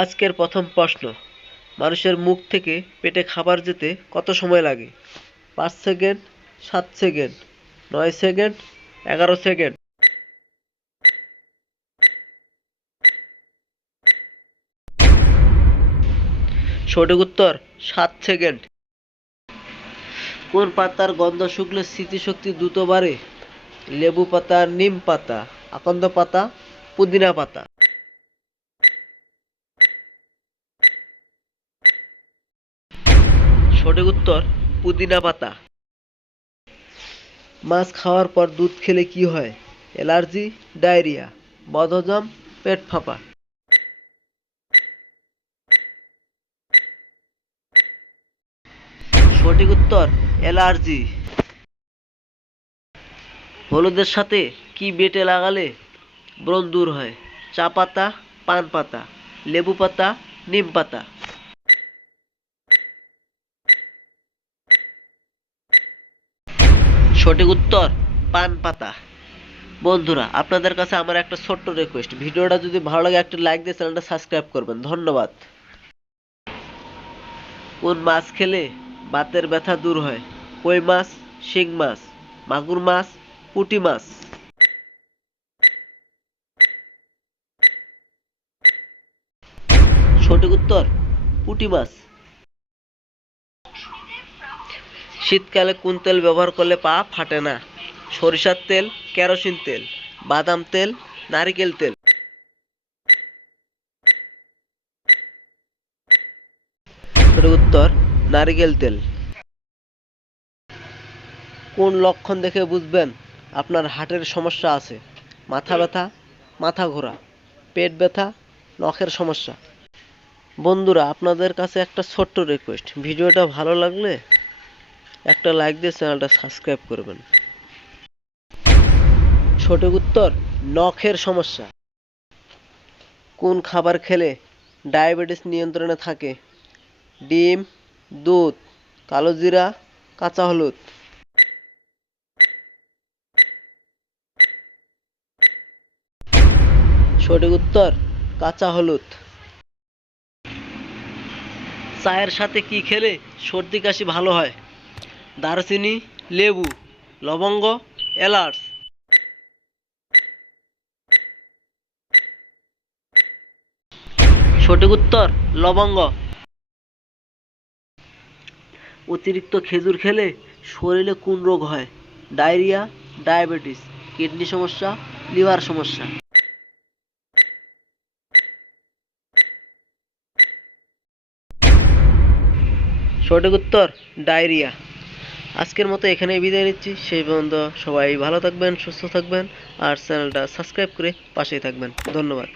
আজকের প্রথম প্রশ্ন। মানুষের মুখ থেকে পেটে খাবার যেতে কত সময় লাগে? পাঁচ সেকেন্ড, সাত সেকেন্ড, নয় সেকেন্ড, এগারো সেকেন্ড। সঠিক উত্তর, সাত সেকেন্ড। কোন পাতার গন্ধ শুকলে স্মৃতিশক্তি দ্রুত বাড়ে? লেবু পাতা, নিম পাতা, আকন্দ পাতা, পুদিনা পাতা। সঠিক উত্তর, পুদিনা পাতা। মাছ খাওয়ার পর দুধ খেলে কি হয়? অ্যালার্জি, ডায়রিয়া বদহজম পেট ফাঁপা। সঠিক উত্তর, অ্যালার্জি। হলুদের সাথে কি বেটে লাগালে ব্রণ দূর হয়? চা পাতা, পান পাতা, লেবু পাতা, নিম পাতা। সঠিক উত্তর পান পাতা। বন্ধুরা, আপনাদের কাছে আমার একটা ছোট্ট রিকোয়েস্ট ভিডিওটা যদি ভালো লাগে, একটা লাইক দিয়ে চ্যানেলটা সাবস্ক্রাইব করবেন। ধন্যবাদ। কোন মাছ খেলে বাতের ব্যথা দূর হয়? কই মাছ? শিং মাছ? মাগুর মাছ? পুঁটি মাছ? সঠিক উত্তর, পুঁটি মাছ। শীতকালে কোন তেল ব্যবহার করলে পা ফাটে না? সরিষার তেল, কেরোসিন তেল, বাদাম তেল, নারিকেল তেল। উত্তর, নারকেল তেল। কোন লক্ষণ দেখে বুঝবেন? আপনার হার্টের সমস্যা আছে। মাথা ব্যথা, মাথা ঘোরা, পেট ব্যথা, নখের সমস্যা। বন্ধুরা, আপনাদের কাছে একটা ছোট্ট রিকোয়েস্ট ভিডিওটা ভালো লাগলে একটা লাইক দিয়ে চ্যানেলটা সাবস্ক্রাইব করবেন। সঠিক উত্তর, নখের সমস্যা। কোন খাবার খেলে ডায়াবেটিস নিয়ন্ত্রণে থাকে? ডিম, দুধ, কালো জিরা, কাঁচা হলুদ। সঠিক উত্তর, কাঁচা হলুদ। চায়ের সাথে কি খেলে সর্দি কাশি ভালো হয়? দারচিনি, লেবু, লবঙ্গ, এলাচ। সঠিক উত্তর, লবঙ্গ। অতিরিক্ত খেজুর খেলে শরীরে কোন রোগ হয়? ডায়রিয়া, ডায়াবেটিস, কিডনি সমস্যা, লিভার সমস্যা। সঠিক উত্তর, ডায়রিয়া। আজকের মতো এখানেই বিদায় নিচ্ছি। সেই পর্যন্ত সবাই ভালো থাকবেন, সুস্থ থাকবেন, আর চ্যানেলটা সাবস্ক্রাইব করে পাশেই থাকবেন। ধন্যবাদ।